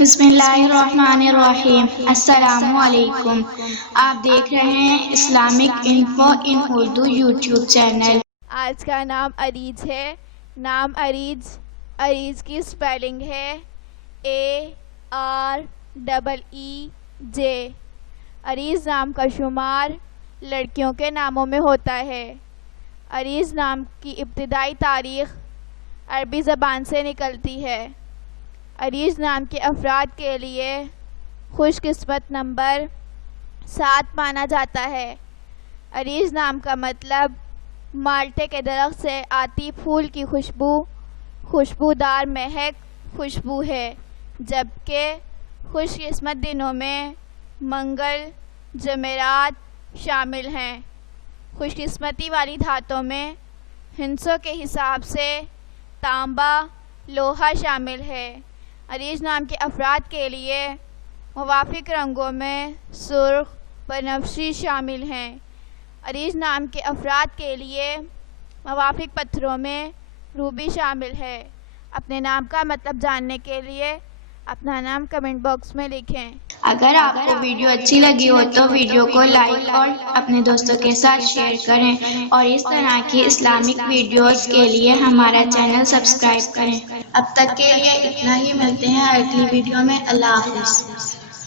بسم اللہ الرحمن الرحیم۔ السلام علیکم۔ آپ دیکھ رہے ہیں اسلامک انفو ان اردو یوٹیوب چینل۔ آج کا نام اریج ہے۔ نام اریج کی سپیلنگ ہے AREEJ۔ اریج نام کا شمار لڑکیوں کے ناموں میں ہوتا ہے۔ اریج نام کی ابتدائی تاریخ عربی زبان سے نکلتی ہے۔ اریج نام کے افراد کے لیے خوش قسمت نمبر 7 مانا جاتا ہے۔ اریج نام کا مطلب مالٹے کے درخت سے آتی پھول کی خوشبودار مہک خوشبو ہے، جبکہ خوش قسمت دنوں میں منگل، جمعرات شامل ہیں۔ خوش قسمتی والی دھاتوں میں ہندسوں کے حساب سے تانبا، لوہا شامل ہے۔ اریج نام کے افراد کے لیے موافق رنگوں میں سرخ، بنفشی شامل ہیں۔ اریج نام کے افراد کے لیے موافق پتھروں میں روبی شامل ہے۔ اپنے نام کا مطلب جاننے کے لیے اپنا نام کمنٹ باکس میں لکھیں۔ اگر آپ کو ویڈیو اچھی لگی ہو تو ویڈیو کو لائک اور اپنے دوستوں کے ساتھ شیئر کریں، اور اس طرح کی اسلامک ویڈیوز کے لیے ہمارا چینل سبسکرائب کریں۔ اب تک کے لیے اتنا ہی، ملتے ہیں اگلی ویڈیو میں۔ اللہ حافظ۔